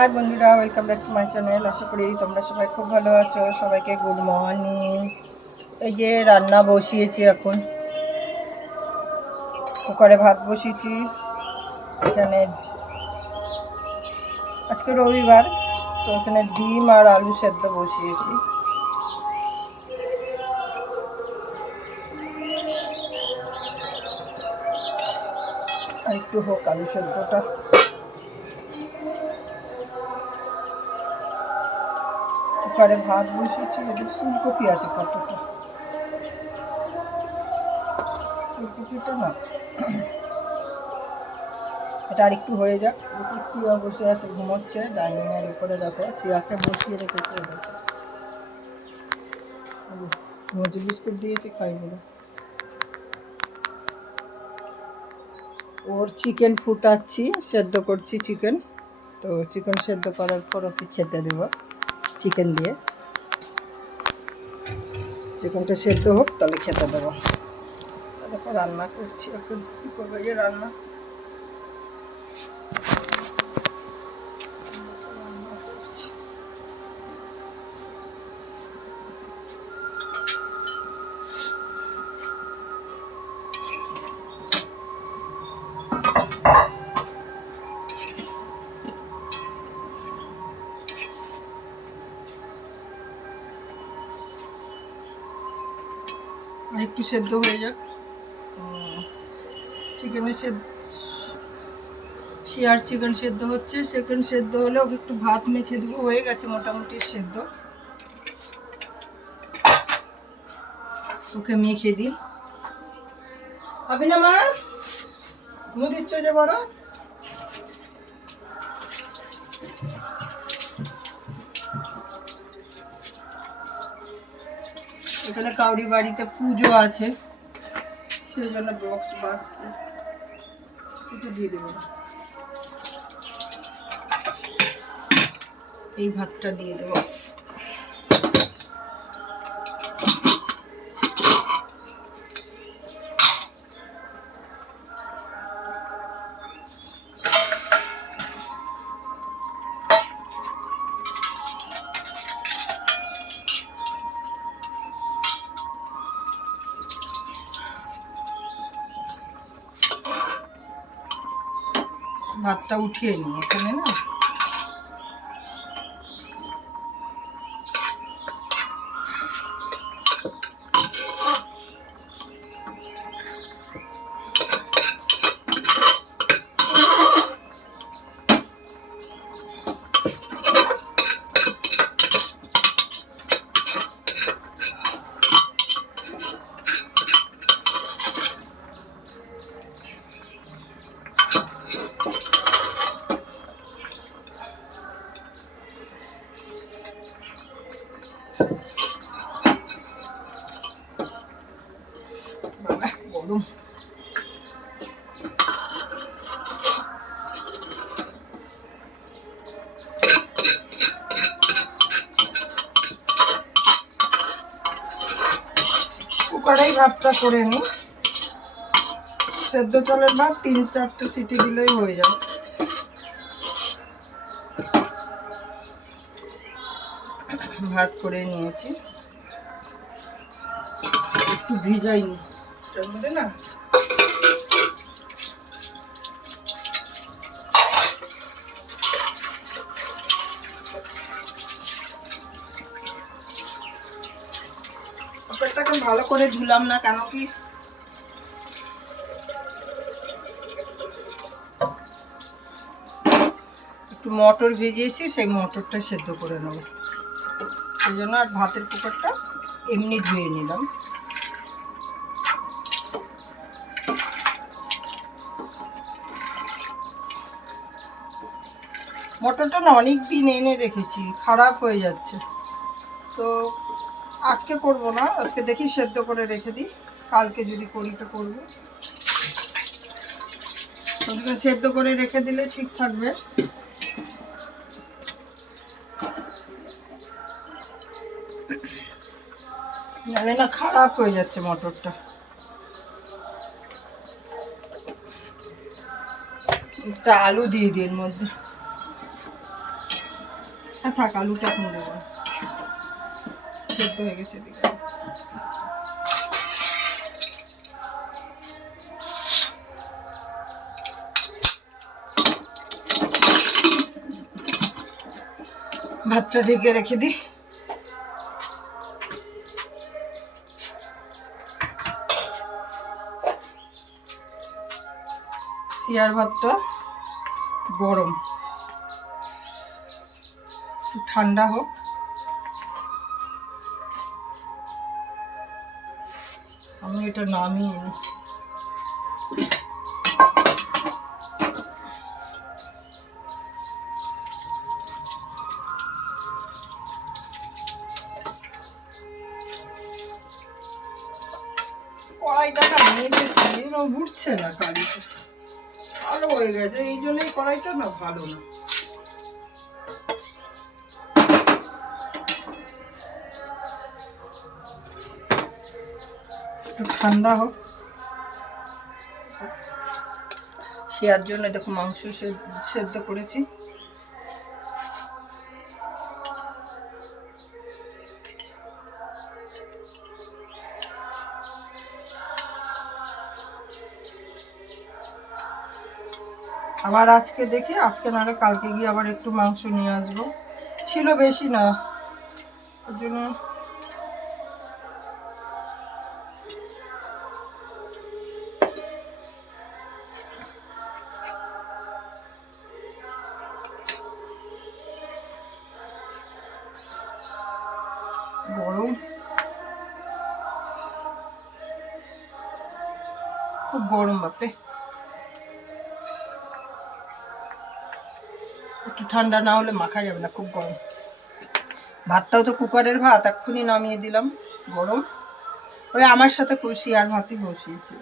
High বন্ধুরা, welcome back to my channel. আশা করি তোমরা সবাই খুব ভালো আছো। সবাইকে গুড মর্নিং। এই যে রান্না বসিয়েছি, এখন কুকারে ভাত বসিয়েছি। এখানে আজকে রবিবার, তো এখানে ডিম আর আলু সেদ্ধ বসিয়েছি। আর একটু হোক আলু সেদ্ধটা। কুকারে ভাত বসিয়েছি। ফুলকপি আছে কতটা, ফুলকপিটা না, এটা আর একটু হয়ে যাক। চিয়া বসে আছে, ঘুমোচ্ছে ডাইনিং এর উপরে। দেখো চিয়াকে বসিয়ে রেখেছে। দেখো মজু বিস্কুট দিয়েছি, খাই বলে। ওর চিকেন ফুটাচ্ছি, সেদ্ধ করছি চিকেন। তো চিকেন সেদ্ধ করার পর ওকে খেতে দেবো চিকেন দিয়ে। চিকেনটা সেদ্ধ হোক, তাহলে খেতে দেবো। দেখো রান্না করছি, এখন কী করবো যে রান্না। আর একটু সেদ্ধ হয়ে যাক চিকেনের শিয়ার চিকেন সেদ্ধ হচ্ছে। চিকেন সেদ্ধ হলে ওকে একটু ভাত মেখে দেবো। হয়ে গেছে মোটামুটি সেদ্ধ, ওকে মেখে দিই। হবে না মা, ঘুমো দিচ্ছ যে বড়। এখানে কাউরি বাড়িতে পুজো আছে, সেই জন্য বক্স বাজছে। একটু দিয়ে দেবো, এই ভাতটা দিয়ে দেবো। ভাতটা উঠিয়ে নিই এখানে না। বাবা গরম। কুকারেই ভাতটা করে নিই। সেদ্ধ চালের ভাত 3-4টে সিটি দিলেই হয়ে যায়। ভাত করে নিয়েছি, একটু ভিজাইনি এটার মধ্যে না। কুকারটাকে ভালো করে ধুলাম না, কেন কি একটু মটর ভিজিয়েছি, সেই মটরটা সেদ্ধ করে নেব। সেই জন্য আর ভাতের কুকারটা এমনি ধুয়ে নিলাম। মটরটা না অনেক দিন এনে রেখেছি, খারাপ হয়ে যাচ্ছে। তো আজকে করব না, আজকে দেখি সেদ্ধ করে রেখে দিই, কালকে যদি করিটা করবো। সেদ্ধ করে রেখে দিলে ঠিক থাকবে। জানি না, খারাপ হয়ে যাচ্ছে মটরটা। একটা আলু দিয়ে দিই এর মধ্যে। থাক, আলুটা এখন দেবো, সেদ্ধ হয়ে গেছে দিকে। ভাতটা ঢেকে রেখে দিই। শিয়ার ভাতটা গরম, একটু ঠান্ডা হোক। আমি এটা নামিয়ে নিই। কড়াইটা মেরেছি, উঠছে না, কালিটা ভালো হয়ে গেছে, এই জন্যই কড়াইটা না ভালো না। একটু ঠান্ডা হোক। শেয়ার জন্য দেখো মাংস সেদ্ধ করেছি। আবার আজকে দেখি, আজকে নাহলে কালকে গিয়ে আবার একটু মাংস নিয়ে আসবো, ছিল বেশি না, ওর জন্য গরম, খুব গরম বাপরে। একটু ঠান্ডা না হলে মাখা যাবে না, খুব গরম। ভাতটাও তো কুকারের ভাত, এক্ষুনি নামিয়ে দিলাম, গরম। ওই আমার সাথে শিয়ার ভাতই বসিয়েছি।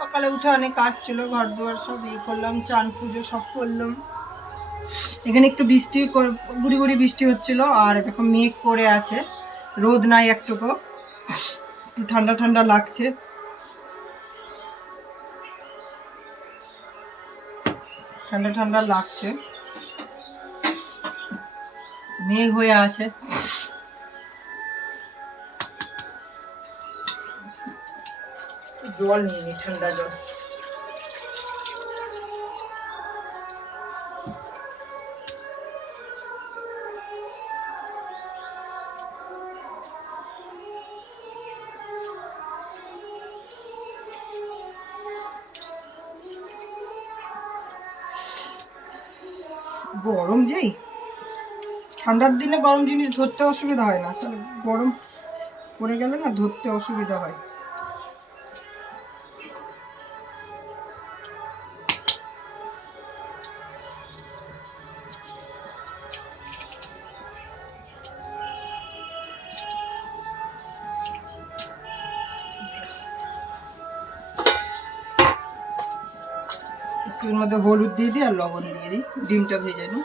সকালে উঠে অনেক কাজ ছিল, ঘর দুয়ার সব ইয়ে করলাম, চান পুজো সব করলাম। এখানে একটু বৃষ্টি, গুড়ি গুড়ি বৃষ্টি হচ্ছিল, আর দেখো মেঘ করে আছে, রোদ নাই একটুকু, একটু ঠান্ডা ঠান্ডা লাগছে। ঠান্ডা ঠান্ডা লাগছে, মেঘ হয়ে আছে। জল নিয়ে নি, ঠান্ডা জল। গরম যেই, ঠান্ডার দিনে গরম জিনিস ধরতে অসুবিধা হয় না, আসলে গরম পড়ে গেলে না ধরতে অসুবিধা হয়। একটু এর মধ্যে হলুদ দিয়ে দিই আর লবণ দিয়ে দিই, ডিমটা ভেজে নিই।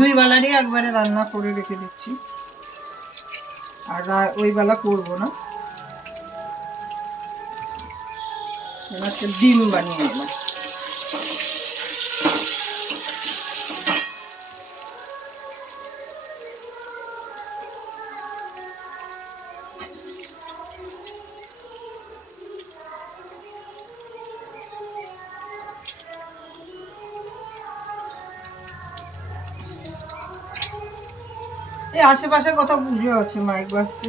দুই বেলারই একবারে রান্না করে রেখে দিচ্ছি, আর ওই বেলা করবো না, আজকে ডিম বানিয়ে নেব। এই আশেপাশে কোথাও পুজো আছে, মাইক বাজছে।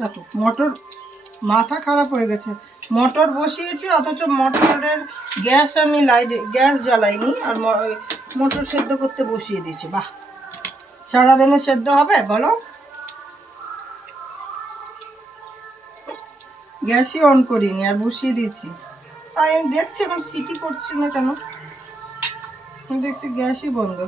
দেখো মটর মাথা খারাপ হয়ে গেছে, মটর বসিয়েছি অথচ মটরের গ্যাস আমি গ্যাস জ্বালাইনি, আর মটর সেদ্ধ করতে বসিয়ে দিয়েছি। বাহ, সারাদিনে সেদ্ধ হবে বলো? গ্যাসই অন করিনি আর বসিয়ে দিয়েছি। তাই আমি দেখছি এখন সিটি করছি না কেন, আমি দেখছি গ্যাসই বন্ধ।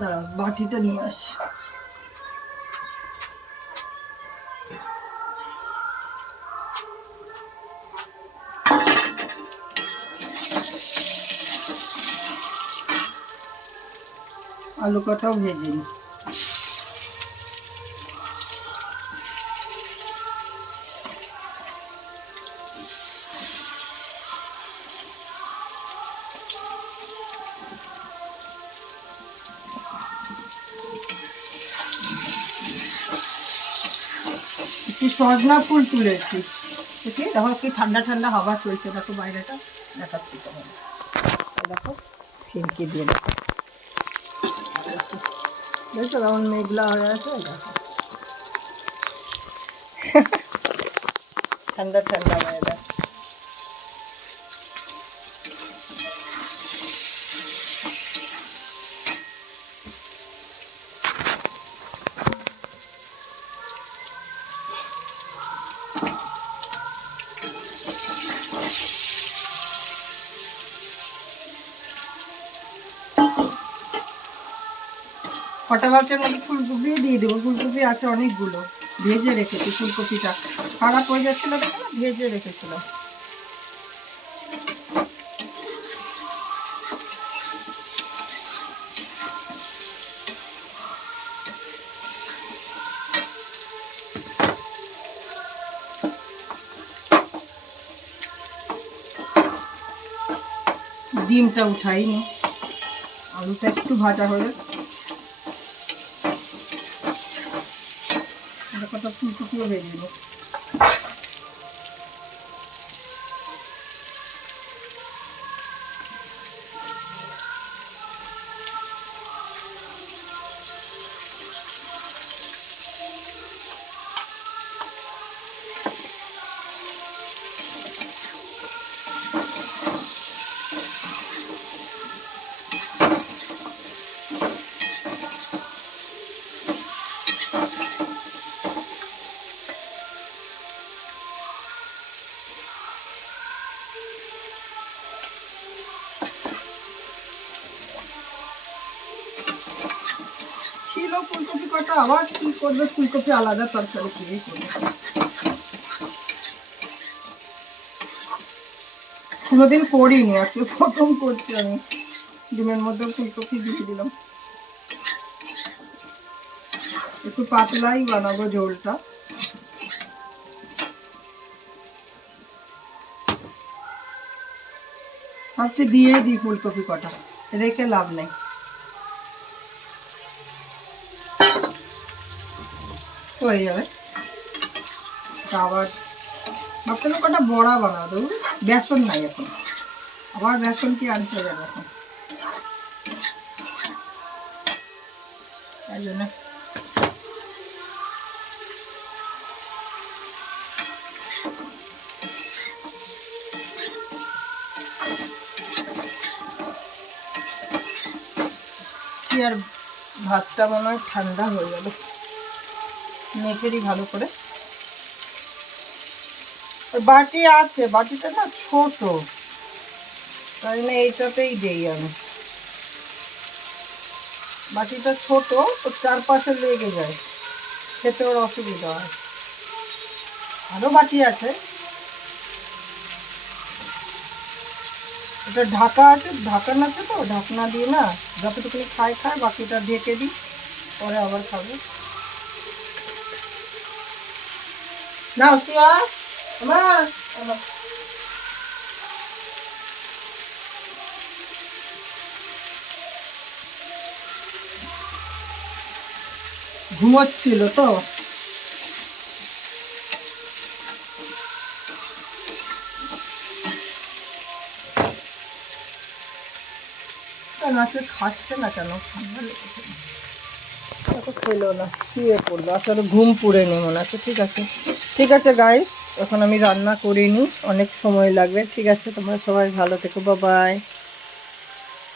দাঁড়াও বাটিটা নিয়ে আসি। আলু কটাও ভেজে নিই। সজনা ফুল তুলেছি, ঠিক দেখো কি ঠান্ডা ঠান্ডা হাওয়া চলছে, দেখো বাইরেটা দেখাচ্ছি তখন। দেখো খিড়কি দিয়ে দেখো, দেখছো কেমন মেঘলা হয়ে আছে, দেখো ঠান্ডা ঠান্ডা বাইরে। কটা বাচ্চার মধ্যে ফুলকপি দিয়ে দেবো, ফুলকপি আছে অনেকগুলো, ভেজে রেখেছি। ফুলকপিটা খারাপ হয়ে যাচ্ছিলো দেখো না, ভেজে রেখেছিল। ডিমটা উঠাইনি, আলুটা একটু ভাজা হয়ে কটা ফুলকপিও ভেজে দেবো। ফুলকপি কটা, আবার কি করবে, ফুলকপি আলাদা তরকারি দিয়ে করবে। কোনোদিন করিনি, আজকে প্রথম করছি আমি। ডিমের মধ্যে ফুলকপি দিয়ে দিলাম। একটু পাতলাই বানাবো ঝোলটা। ভাবছি দিয়ে দিই ফুলকপি কটা, রেখে লাভ নেই। হয়ে যাবে। আবার ভাবছিলাম কটা বড়া বানাবো, দেবো বেসন নাই এখন, আবার বেসন কি আনতে যাবে এখন, তাই জন্য কি আর ভাতটা মনে হয় ঠান্ডা হয়ে গেল, মেখে দিই ভালো করে। বাটি আছে, বাটিটা না ছোট, তাই জন্য এইটাতেই দেই আমি। বাটিটা ছোট, তো চারপাশে লেগে যায়, খেতে ওর অসুবিধা হয়। আরও বাটি আছে, এটা ঢাকা আছে, ঢাকনা আছে, তো ঢাকনা দিয়ে না যতটুকু খায় বাকিটা ঢেকে দিই, পরে আবার খাবো। নাও শিয়া মা, ঘুমোচ্ছিল তো। আজকে খাচ্ছে না কেন, ঠান্ডা লেগেছে, খেলো না, শুয়ে পড়লো, আসলে ঘুম পুড়ে নি মনে আছে। ঠিক আছে, ঠিক আছে গাইস, এখন আমি রান্না করিনি, অনেক সময় লাগবে। ঠিক আছে, তোমরা সবাই ভালো থেকো, বাই বাই।